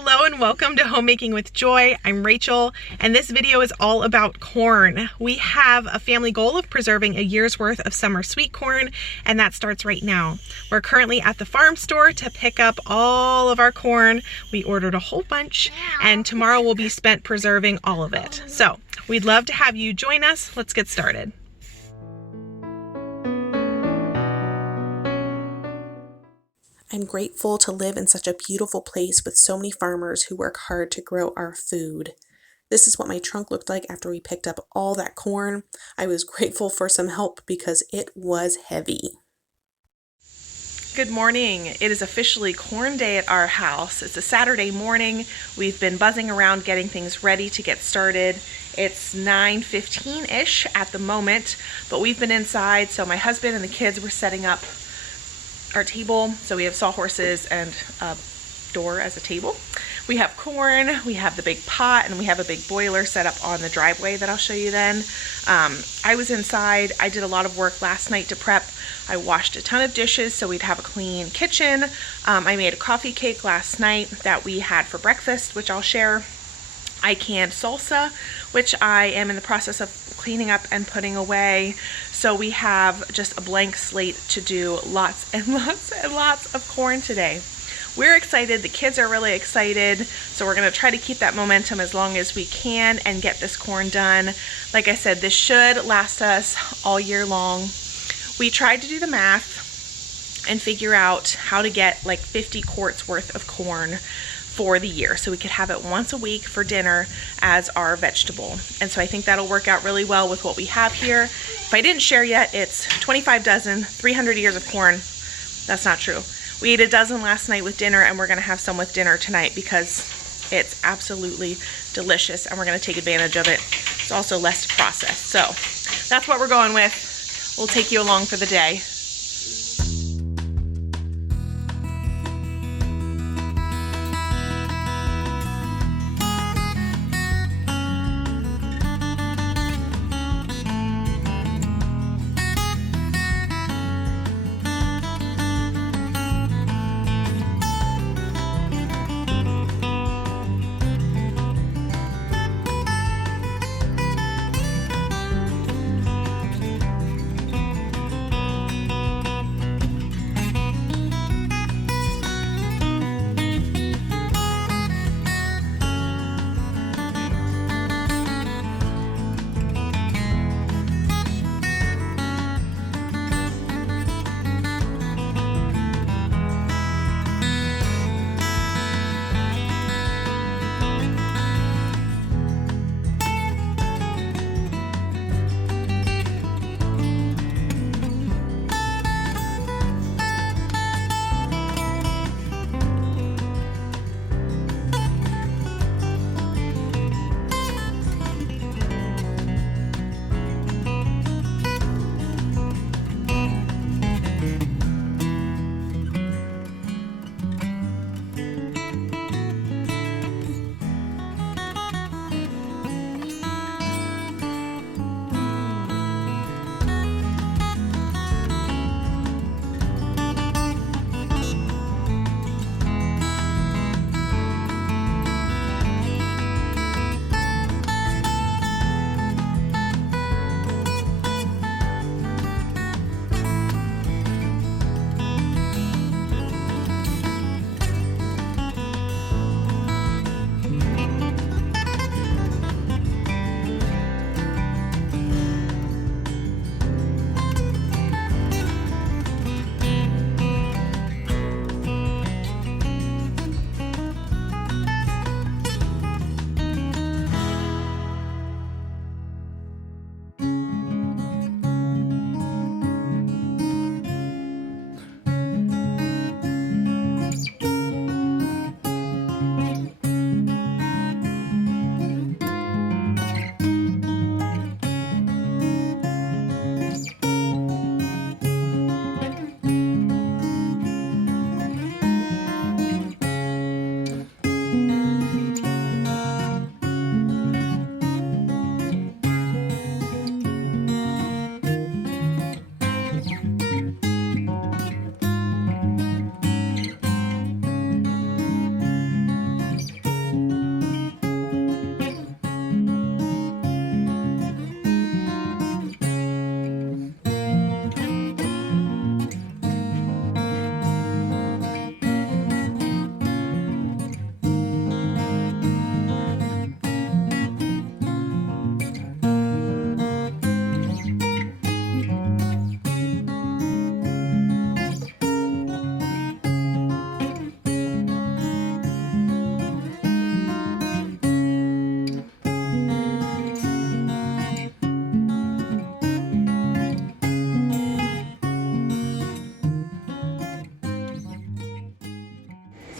Hello and welcome to Homemaking with Joy. I'm Rachel, and this video is all about corn. We have a family goal of preserving a year's worth of summer sweet corn, and that starts right now. We're currently at the farm store to pick up all of our corn. We ordered a whole bunch, and tomorrow will be spent preserving all of it. So we'd love to have you join us. Let's get started. I'm grateful to live in such a beautiful place with so many farmers who work hard to grow our food. This is what my trunk looked like after we picked up all that corn. I was grateful for some help because it was heavy. Good morning. It is officially corn day at our house. It's a Saturday morning. We've been buzzing around getting things ready to get started. It's 9:15-ish at the moment, but we've been inside, so my husband and the kids were setting up our table. So we have sawhorses and a door as a table. We have corn, we have the big pot, and we have a big boiler set up on the driveway that I'll show you then. I was inside. I did a lot of work last night to prep. I washed a ton of dishes so we'd have a clean kitchen. I made a coffee cake last night that we had for breakfast, which I'll share. I canned salsa, which I am in the process of cleaning up and putting away. So we have just a blank slate to do lots and lots and lots of corn today. We're excited, the kids are really excited, so we're gonna try to keep that momentum as long as we can and get this corn done. Like I said, this should last us all year long. We tried to do the math and figure out how to get like 50 quarts worth of corn for the year, so we could have it once a week for dinner as our vegetable. And so I think that'll work out really well with what we have here. If I didn't share yet, it's 25 dozen, 300 ears of corn. That's not true. We ate a dozen last night with dinner, and we're gonna have some with dinner tonight because it's absolutely delicious and we're gonna take advantage of it. It's also less to process. So that's what we're going with. We'll take you along for the day.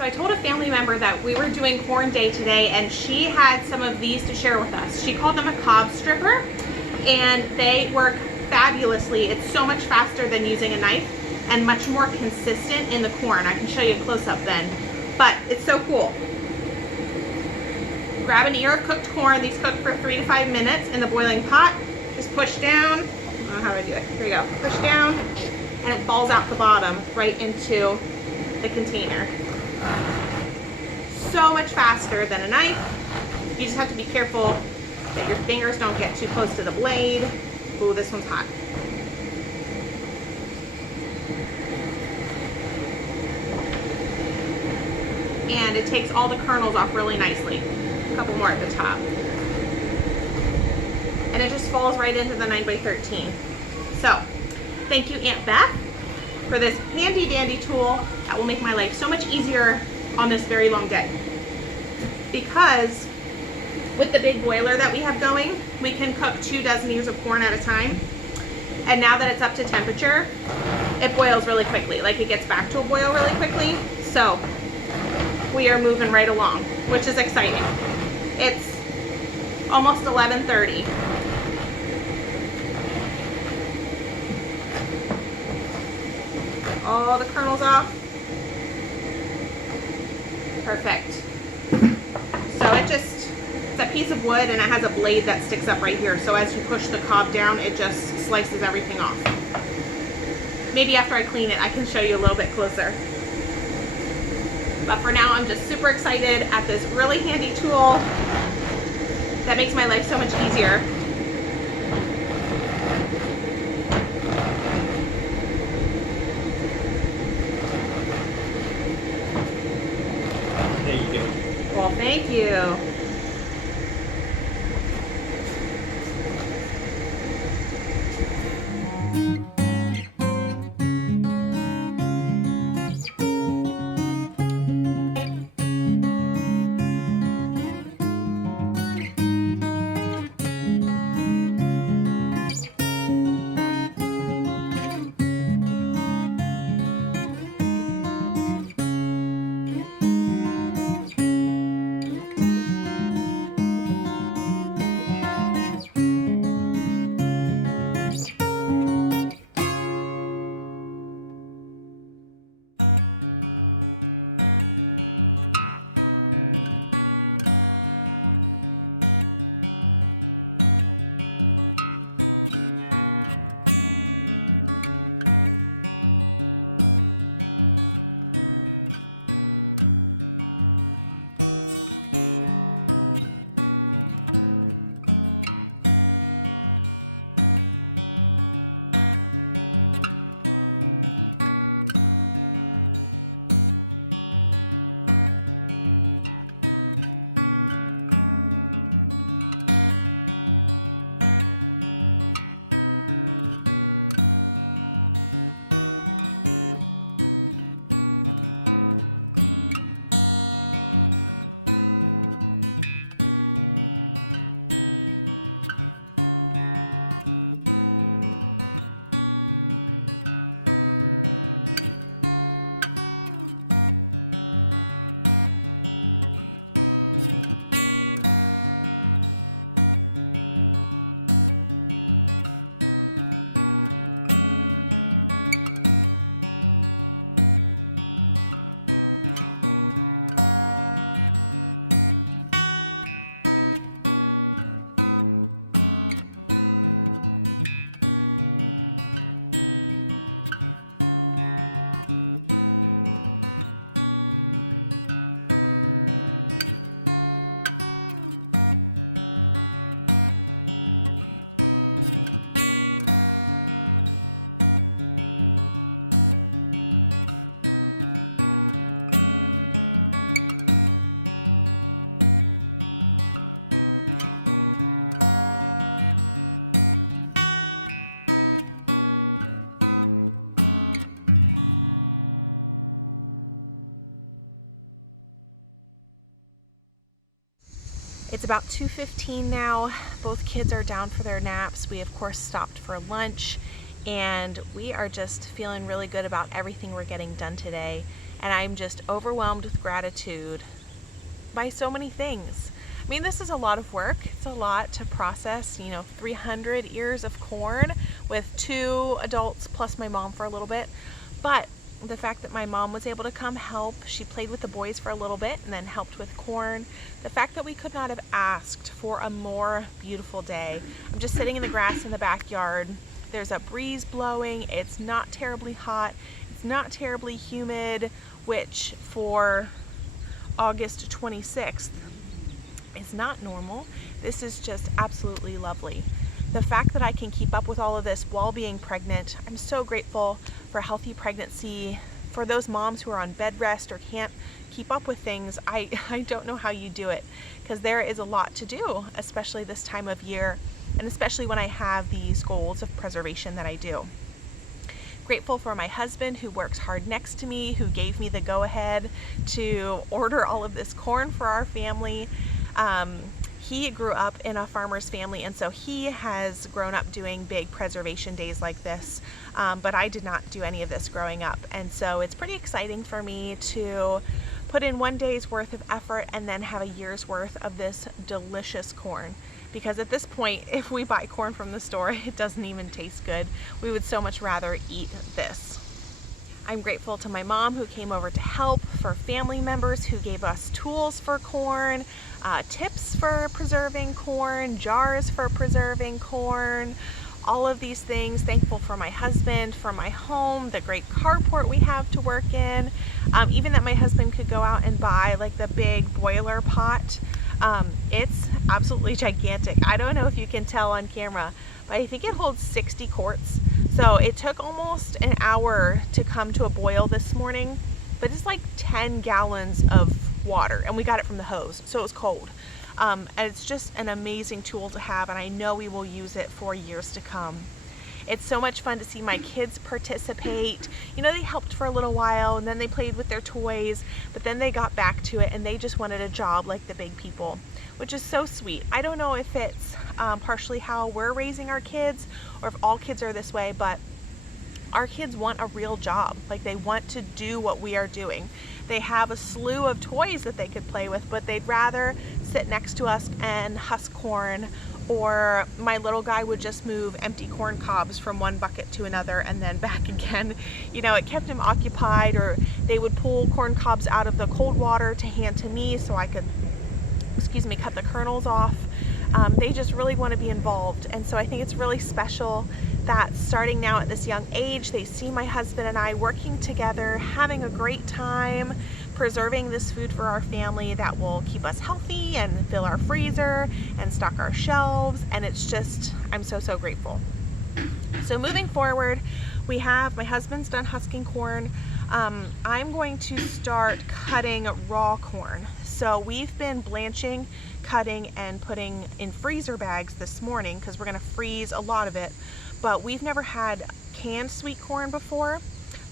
I told a family member that we were doing corn day today, and she had some of these to share with us. She called them a cob stripper, and they work fabulously. It's so much faster than using a knife and much more consistent in the corn. I can show you a close-up then, but it's so cool. Grab an ear of cooked corn. These cook for 3 to 5 minutes in the boiling pot. Just push down. I don't know how do I do it. Here we go. Push down, and it falls out the bottom right into the container. So much faster than a knife. You just have to be careful that your fingers don't get too close to the blade. Ooh, this one's hot. And it takes all the kernels off really nicely. A couple more at the top. And it just falls right into the 9x13. So, thank you, Aunt Beth, for this handy dandy tool that will make my life so much easier on this very long day. Because with the big boiler that we have going, we can cook 2 dozen ears of corn at a time. And now that it's up to temperature, it boils really quickly. Like, it gets back to a boil really quickly. So we are moving right along, which is exciting. It's almost 11:30. All the kernels off. Perfect. So it's a piece of wood, and it has a blade that sticks up right here. So as you push the cob down, it just slices everything off. Maybe after I clean it, I can show you a little bit closer. But for now, I'm just super excited at this really handy tool that makes my life so much easier. There you go. Well, thank you. It's about 2:15 now. Both kids are down for their naps. We of course stopped for lunch, and we are just feeling really good about everything we're getting done today. and I'm just overwhelmed with gratitude by so many things. I mean, this is a lot of work. It's a lot to process, 300 ears of corn with 2 adults plus my mom for a little bit. But the fact that my mom was able to come help, she played with the boys for a little bit and then helped with corn. The fact that we could not have asked for a more beautiful day. I'm just sitting in the grass in the backyard. There's a breeze blowing. It's not terribly hot. It's not terribly humid, which for August 26th is not normal. This is just absolutely lovely. The fact that I can keep up with all of this while being pregnant, I'm so grateful for a healthy pregnancy. For those moms who are on bed rest or can't keep up with things, I don't know how you do it, because there is a lot to do, especially this time of year, and especially when I have these goals of preservation that I do. Grateful for my husband, who works hard next to me, who gave me the go-ahead to order all of this corn for our family. He grew up in a farmer's family, and so he has grown up doing big preservation days like this, but I did not do any of this growing up, and so it's pretty exciting for me to put in one day's worth of effort and then have a year's worth of this delicious corn. Because at this point, if we buy corn from the store, it doesn't even taste good. We would so much rather eat this. I'm grateful to my mom, who came over to help, for family members who gave us tools for corn, tips for preserving corn, jars for preserving corn, all of these things. Thankful for my husband, for my home, the great carport we have to work in, even that my husband could go out and buy like the big boiler pot. It's absolutely gigantic. I don't know if you can tell on camera, but I think it holds 60 quarts. So it took almost an hour to come to a boil this morning, but it's like 10 gallons of water, and we got it from the hose, so it was cold. And it's just an amazing tool to have, and I know we will use it for years to come. It's so much fun to see my kids participate. They helped for a little while, and then they played with their toys, but then they got back to it, and they just wanted a job like the big people, which is so sweet. I don't know if it's partially how we're raising our kids, or if all kids are this way, but our kids want a real job. Like, they want to do what we are doing. They have a slew of toys that they could play with, but they'd rather sit next to us and husk corn, or my little guy would just move empty corn cobs from one bucket to another and then back again. It kept him occupied. Or they would pull corn cobs out of the cold water to hand to me so I could, cut the kernels off. They just really want to be involved, and so I think it's really special that starting now at this young age, they see my husband and I working together, having a great time, preserving this food for our family that will keep us healthy and fill our freezer and stock our shelves, and it's just, I'm so, so grateful. So moving forward, my husband's done husking corn. I'm going to start cutting raw corn. So we've been blanching, cutting, and putting in freezer bags this morning because we're going to freeze a lot of it. But we've never had canned sweet corn before.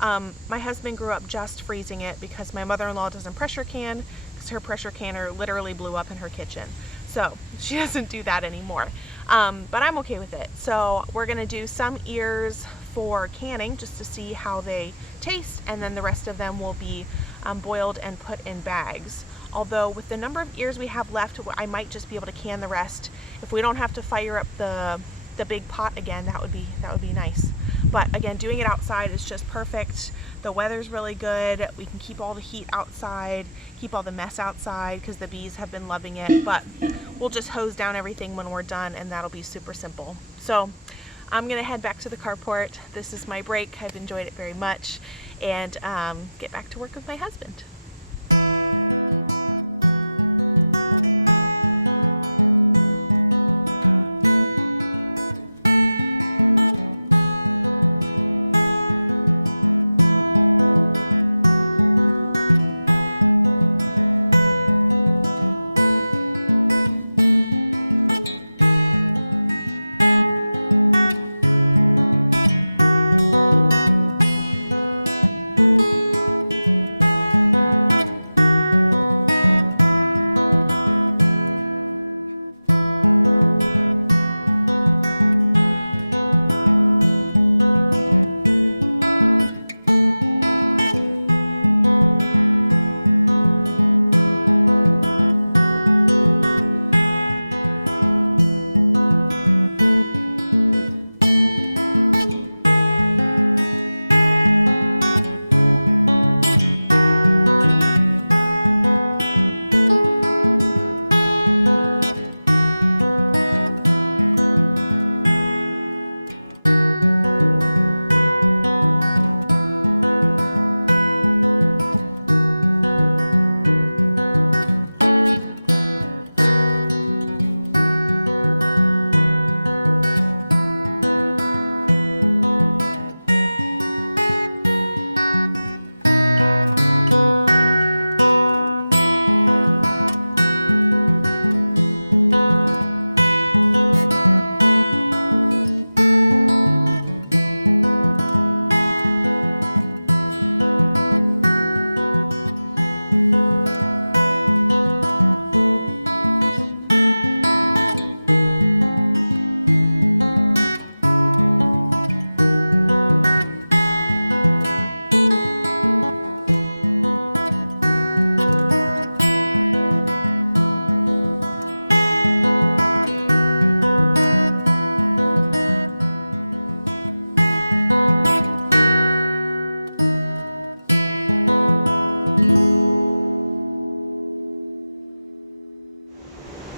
My husband grew up just freezing it because my mother-in-law doesn't pressure can, because her pressure canner literally blew up in her kitchen. So she doesn't do that anymore. But I'm okay with it. So we're going to do some ears for canning just to see how they taste, and then the rest of them will be boiled and put in bags. Although with the number of ears we have left, I might just be able to can the rest. If we don't have to fire up the big pot again, that would be nice. But again, doing it outside is just perfect. The weather's really good. We can keep all the heat outside, keep all the mess outside, because the bees have been loving it. But we'll just hose down everything when we're done, and that'll be super simple. So I'm gonna head back to the carport. This is my break. I've enjoyed it very much, and get back to work with my husband.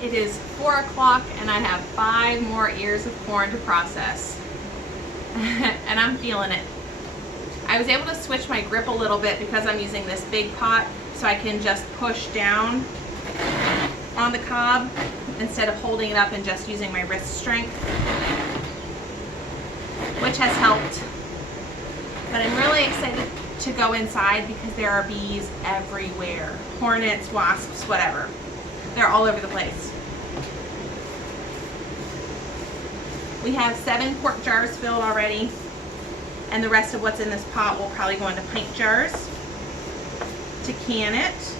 It is 4 o'clock and I have 5 more ears of corn to process. And I'm feeling it. I was able to switch my grip a little bit because I'm using this big pot, so I can just push down on the cob instead of holding it up and just using my wrist strength, which has helped. But I'm really excited to go inside because there are bees everywhere. Hornets, wasps, whatever. They're all over the place. We have 7 quart jars filled already, and the rest of what's in this pot will probably go into pint jars to can it.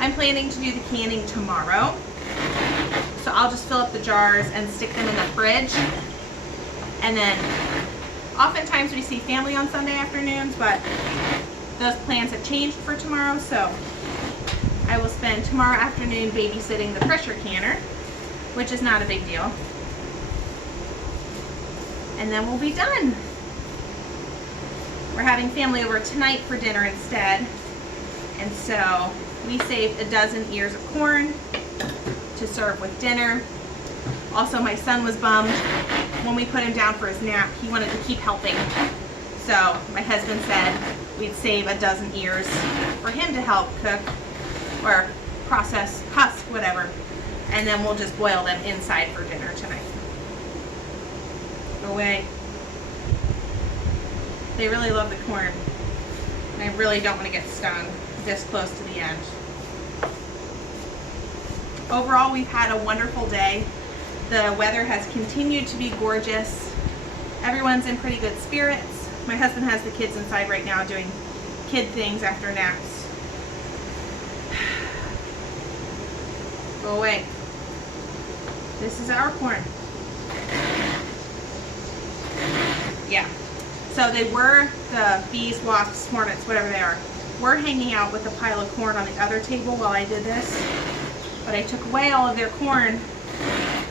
I'm planning to do the canning tomorrow, so I'll just fill up the jars and stick them in the fridge. And then oftentimes we see family on Sunday afternoons, but those plans have changed for tomorrow, so I will spend tomorrow afternoon babysitting the pressure canner, which is not a big deal. And then we'll be done. We're having family over tonight for dinner instead, and so we saved a dozen ears of corn to serve with dinner. Also, my son was bummed when we put him down for his nap. He wanted to keep helping, so my husband said we'd save a dozen ears for him to help cook or process, husk, whatever, and then we'll just boil them inside for dinner tonight. Go away. They really love the corn, and I really don't want to get stung this close to the end. Overall, we've had a wonderful day. The weather has continued to be gorgeous. Everyone's in pretty good spirits. My husband has the kids inside right now doing kid things after naps. Go away. This is our corn. Yeah. So they were, the bees, wasps, hornets, whatever they are, were hanging out with a pile of corn on the other table while I did this. But I took away all of their corn,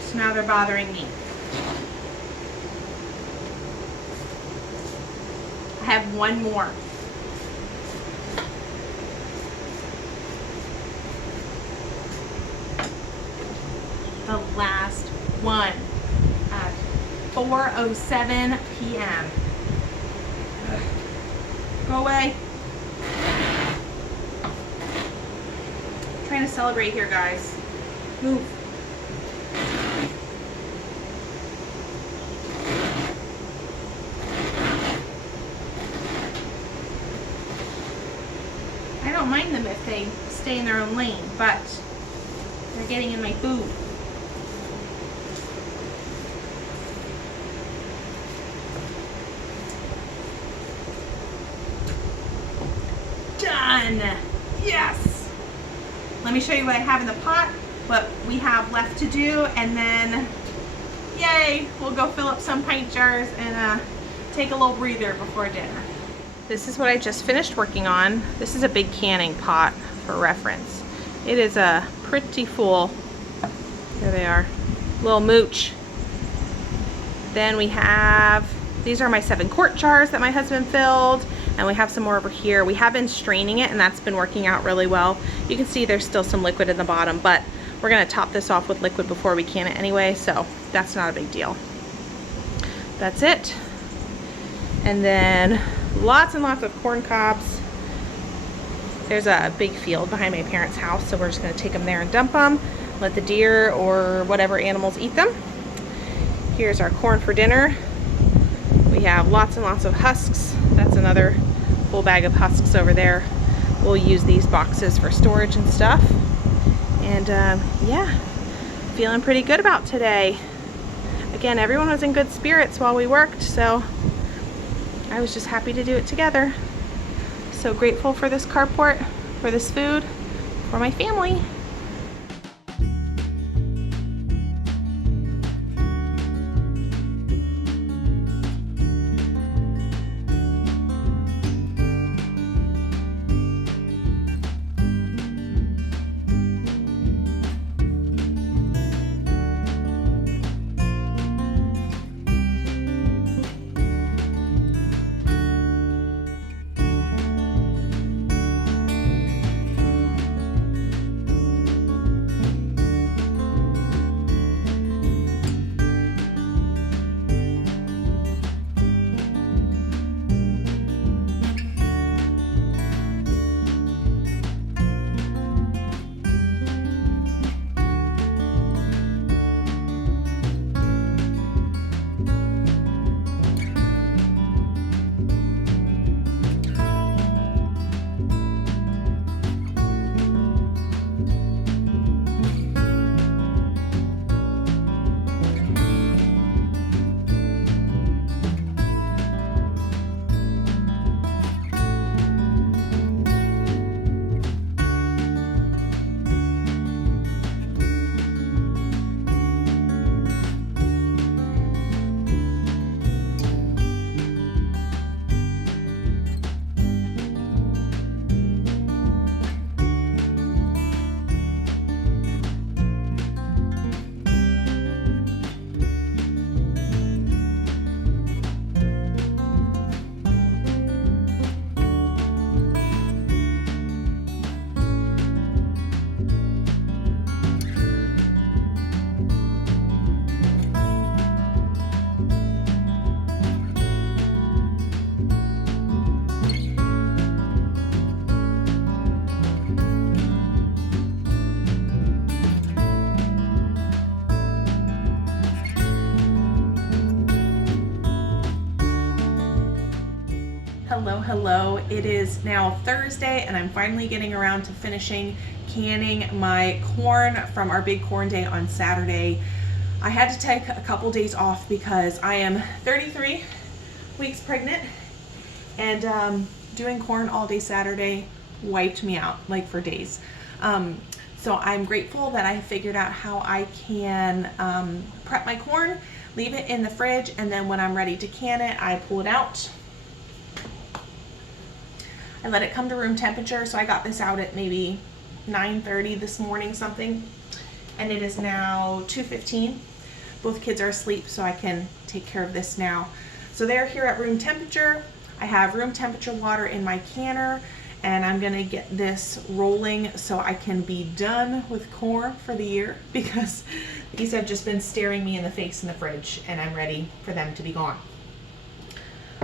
so now they're bothering me. I have one more. The last one at 4:07 p.m. Go away. I'm trying to celebrate here, guys. Move. I don't mind them if they stay in their own lane, but they're getting in my food. Done! Yes! Let me show you what I have in the pot, what we have left to do, and then, yay, we'll go fill up some pint jars and take a little breather before dinner. This is what I just finished working on. This is a big canning pot for reference. It is pretty full. There they are. Little mooch. Then we have, these are my 7 quart jars that my husband filled, and we have some more over here. We have been straining it, and that's been working out really well. You can see there's still some liquid in the bottom, but we're gonna top this off with liquid before we can it anyway, so that's not a big deal. That's it. And then lots and lots of corn cobs. There's a big field behind my parents' house, so we're just gonna take them there and dump them, let the deer or whatever animals eat them. Here's our corn for dinner. We have lots and lots of husks. That's another full bag of husks over there. We'll use these boxes for storage and stuff. And yeah, feeling pretty good about today. Again, everyone was in good spirits while we worked, so I was just happy to do it together. So grateful for this carport, for this food, for my family. Hello. It is now Thursday and I'm finally getting around to finishing canning my corn from our big corn day on Saturday. I had to take a couple days off because I am 33 weeks pregnant, and doing corn all day Saturday wiped me out, like for days. So I'm grateful that I figured out how I can prep my corn, leave it in the fridge, and then when I'm ready to can it, I pull it out. I let it come to room temperature, so I got this out at maybe 9:30 this morning something, and it is now 2:15. Both kids are asleep, so I can take care of this now. So they're here at room temperature. I have room temperature water in my canner, and I'm gonna get this rolling so I can be done with corn for the year, because these have just been staring me in the face in the fridge and I'm ready for them to be gone.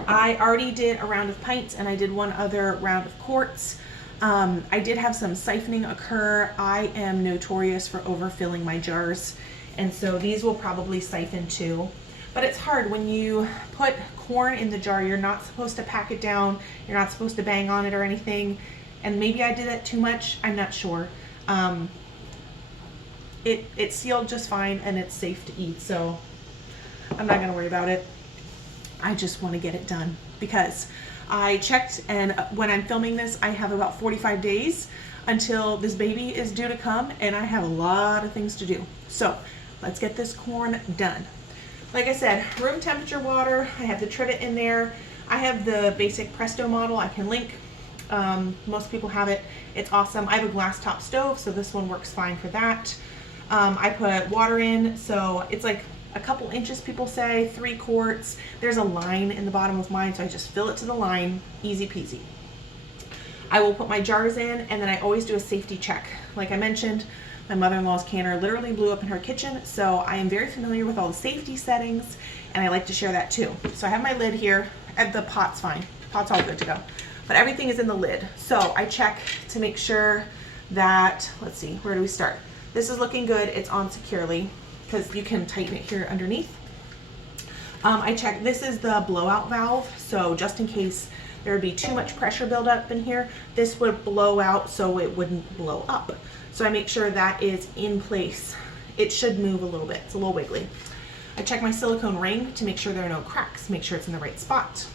I already did a round of pints and I did one other round of quarts. I did have some siphoning occur. I am notorious for overfilling my jars, and so these will probably siphon too. But it's hard when you put corn in the jar. You're not supposed to pack it down. You're not supposed to bang on it or anything. And maybe I did that too much. I'm not sure. It's sealed just fine and it's safe to eat, so I'm not gonna worry about it. I just want to get it done because I checked, and when I'm filming this, I have about 45 days until this baby is due to come, and I have a lot of things to do. So let's get this corn done. Like I said, room temperature water. I have the trivet in there. I have the basic Presto model. I can link. Most people have it. It's awesome. I have a glass top stove, so this one works fine for that. I put water in, so it's like a couple inches, people say, 3 quarts. There's a line in the bottom of mine, so I just fill it to the line, easy peasy. I will put my jars in, and then I always do a safety check. Like I mentioned, my mother-in-law's canner literally blew up in her kitchen, so I am very familiar with all the safety settings, and I like to share that too. So I have my lid here, and the pot's fine. Pot's all good to go. But everything is in the lid. So I check to make sure that, let's see, where do we start? This is looking good, it's on securely, because you can tighten it here underneath. I check, this is the blowout valve, so just in case there would be too much pressure buildup in here, this would blow out so it wouldn't blow up. So I make sure that is in place. It should move a little bit, it's a little wiggly. I check my silicone ring to make sure there are no cracks, make sure it's in the right spot.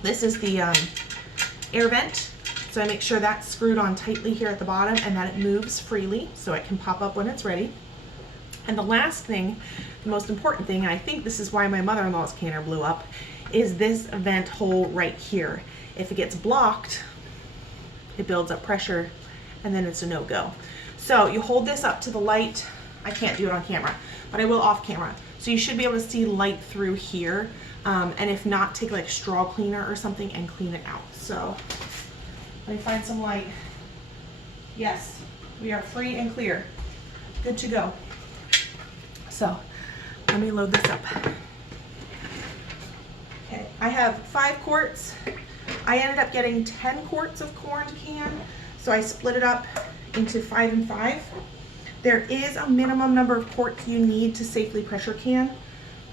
This is the air vent, so I make sure that's screwed on tightly here at the bottom and that it moves freely so it can pop up when it's ready. And the last thing, the most important thing, and I think this is why my mother-in-law's canner blew up, is this vent hole right here. If it gets blocked, it builds up pressure and then it's a no-go. So you hold this up to the light. I can't do it on camera, but I will off camera. So you should be able to see light through here. And if not, take like straw cleaner or something and clean it out. So let me find some light. Yes, we are free and clear. Good to go. So let me load this up. Okay, I have 5 quarts. I ended up getting 10 quarts of corn to can, so I split it up into 5 and 5. There is a minimum number of quarts you need to safely pressure can.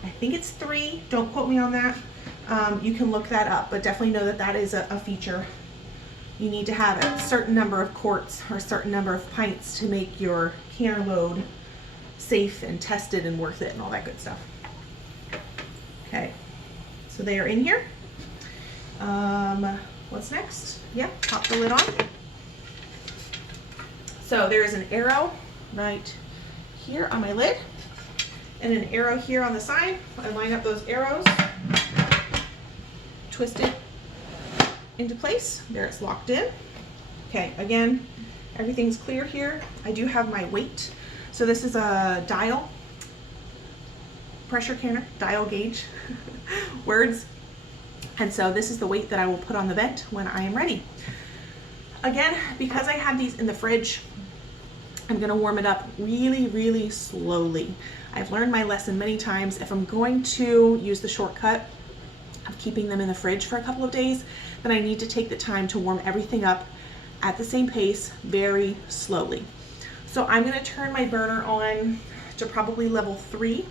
I think it's 3, don't quote me on that. You can look that up, but definitely know that that is a feature. You need to have a certain number of quarts or a certain number of pints to make your canner load safe and tested and worth it and all that good stuff. Okay, so they are in here. What's next? Yep, pop the lid on. So there is an arrow right here on my lid and an arrow here on the side. I line up those arrows, twist it into place. There, it's locked in. Okay, again, everything's clear here. I do have my weight. So this is a dial, pressure canner, dial gauge, words. And so this is the weight that I will put on the vent when I am ready. Again, because I have these in the fridge, I'm gonna warm it up really, really slowly. I've learned my lesson many times. If I'm going to use the shortcut of keeping them in the fridge for a couple of days, then I need to take the time to warm everything up at the same pace, very slowly. So I'm gonna turn my burner on to probably level 3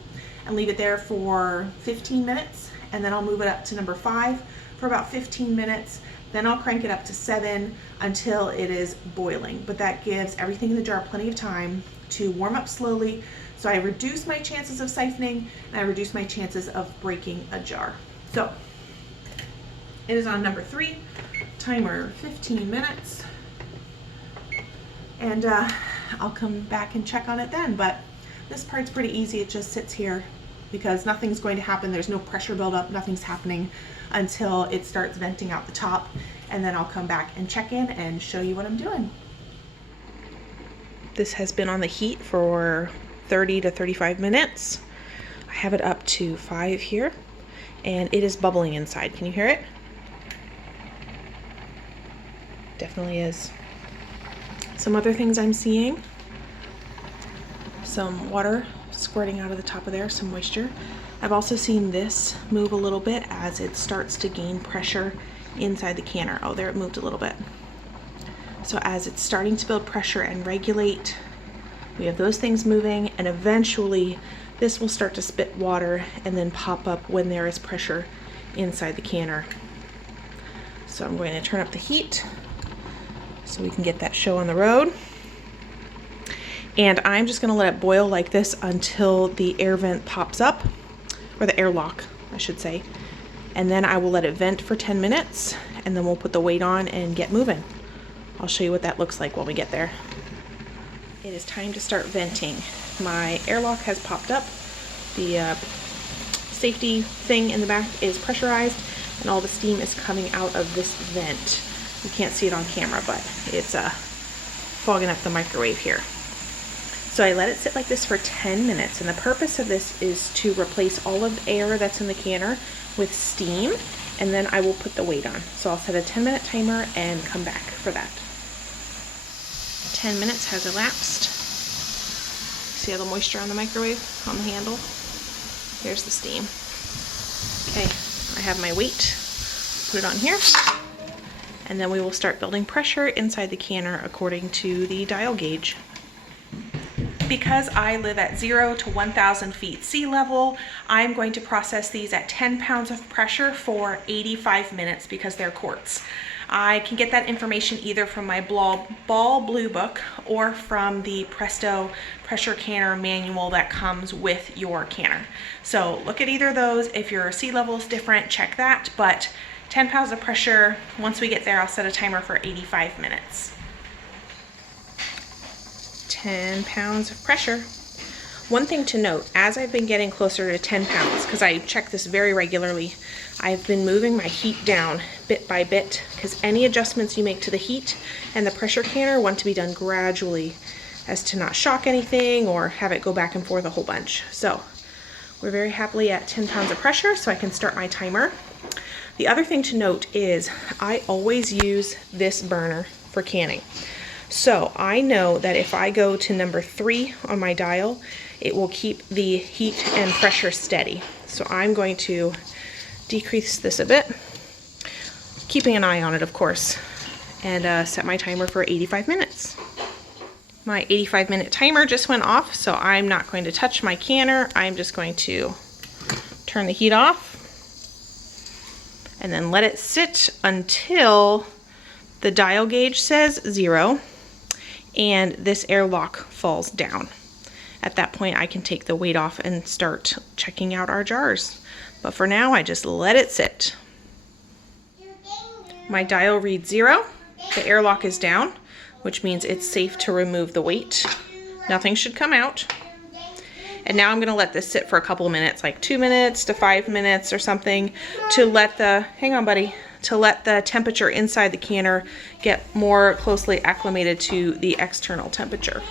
and leave it there for 15 minutes, and then I'll move it up to number 5 for about 15 minutes, Then I'll crank it up to 7 until it is boiling. But that gives everything in the jar plenty of time to warm up slowly. So I reduce my chances of siphoning and I reduce my chances of breaking a jar. So it is on number 3, timer 15 minutes. And I'll come back and check on it then. But this part's pretty easy. It just sits here because nothing's going to happen. There's no pressure buildup. Nothing's happening until it starts venting out the top. And then I'll come back and check in and show you what I'm doing. This has been on the heat for 30 to 35 minutes. I have it up to 5 here and it is bubbling inside. Can you hear it? Definitely is. Some other things I'm seeing, some water squirting out of the top of there, some moisture. I've also seen this move a little bit as it starts to gain pressure inside the canner. Oh, there it moved a little bit. So as it's starting to build pressure and regulate, we have those things moving, and eventually this will start to spit water and then pop up when there is pressure inside the canner. So I'm going to turn up the heat so we can get that show on the road. And I'm just gonna let it boil like this until the air vent pops up, or the airlock, I should say. And then I will let it vent for 10 minutes and then we'll put the weight on and get moving. I'll show you what that looks like when we get there. It is time to start venting. My airlock has popped up. The safety thing in the back is pressurized and all the steam is coming out of this vent. You can't see it on camera, but it's fogging up the microwave here. So I let it sit like this for 10 minutes, and the purpose of this is to replace all of the air that's in the canner with steam, and then I will put the weight on. So I'll set a 10-minute timer and come back for that. 10 minutes has elapsed. See all the moisture on the microwave, on the handle? Here's the steam. Okay, I have my weight. Put it on here. And then we will start building pressure inside the canner according to the dial gauge. Because I live at 0 to 1,000 feet sea level, I'm going to process these at 10 pounds of pressure for 85 minutes because they're quartz. I can get that information either from my Ball Blue Book or from the Presto pressure canner manual that comes with your canner. So look at either of those. If your sea level is different, check that. But 10 pounds of pressure. Once we get there, I'll set a timer for 85 minutes. 10 pounds of pressure. One thing to note, as I've been getting closer to 10 pounds, because I check this very regularly, I've been moving my heat down bit by bit, because any adjustments you make to the heat and the pressure canner want to be done gradually as to not shock anything or have it go back and forth a whole bunch. So we're very happily at 10 pounds of pressure, so I can start my timer. The other thing to note is I always use this burner for canning. So I know that if I go to number 3 on my dial, it will keep the heat and pressure steady. So I'm going to decrease this a bit, keeping an eye on it, of course, and set my timer for 85 minutes. My 85-minute timer just went off, so I'm not going to touch my canner. I'm just going to turn the heat off and then let it sit until the dial gauge says 0 and this airlock falls down. At that point, I can take the weight off and start checking out our jars. But for now, I just let it sit. My dial reads 0. The airlock is down, which means it's safe to remove the weight. Nothing should come out. And now I'm going to let this sit for a couple of minutes, like 2 minutes to 5 minutes or something, to let the, hang on buddy, to let the temperature inside the canner get more closely acclimated to the external temperature.